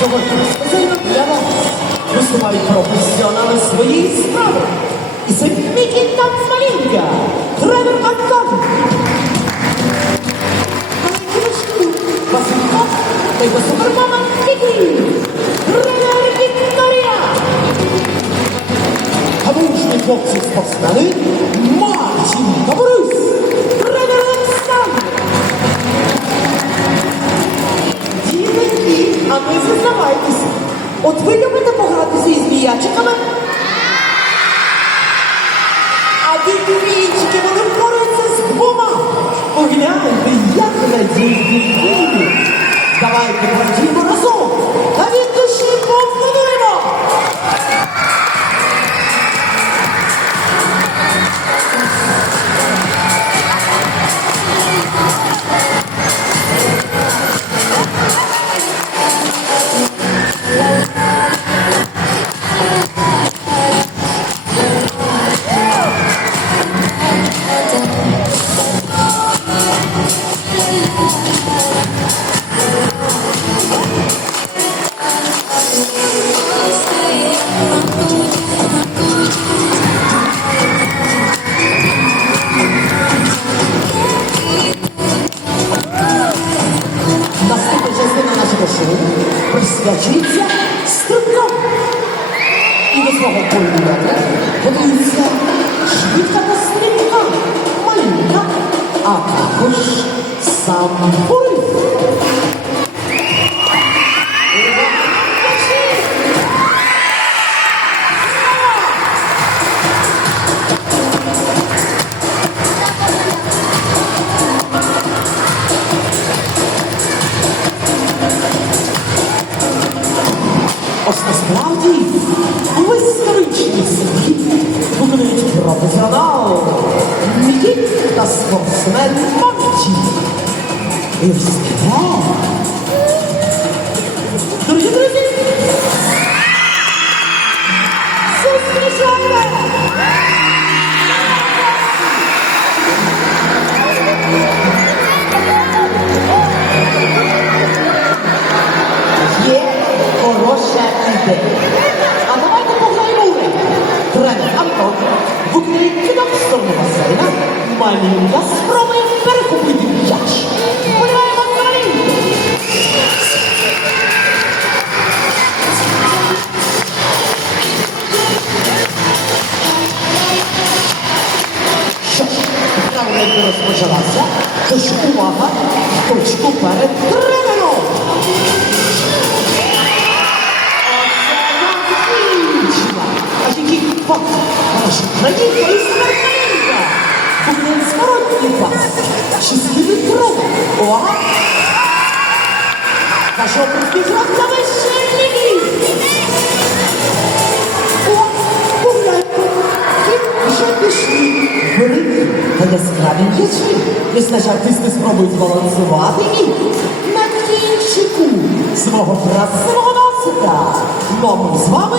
Сьогодні спеціально для вас виступають професіонали своєї справи. І це Мікі Тамфалінка, тренер Антон. Маленький Василь, Василько, та його супермама Кікі, тренер Вікторія. Табучні хлопці спортсмени Мартін та а ви зізнавайтеся. От ви любите погратися із м'ячиками? А дітвінчики, вони впораються з двома. Погляньте, як радіють. Давайте працюємо присвячується стрибкам. І до свого поєднання готується швидка та стрибка, малюнка, а також сам порив. Ось насправді блискавичні світ будують професіонал, мій та спортсмен Мамчі. І ось Erde. Ama artık kolay olmayı. Grande Anton wygrali kitap stornowacyjna, malinka sprawa jak perkupity widziać. Rozpoczęła się, też uwaga, ktoś tu parę І значить артисти спробують збалансувати їх. На кінчику. Свого красивого носика. Ну, з вами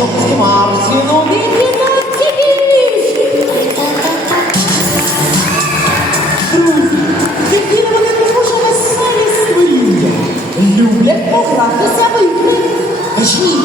щоб знімав ціну відвідати більше. Друзі, які вони дуже веселі свині, люблять погратися в ігри.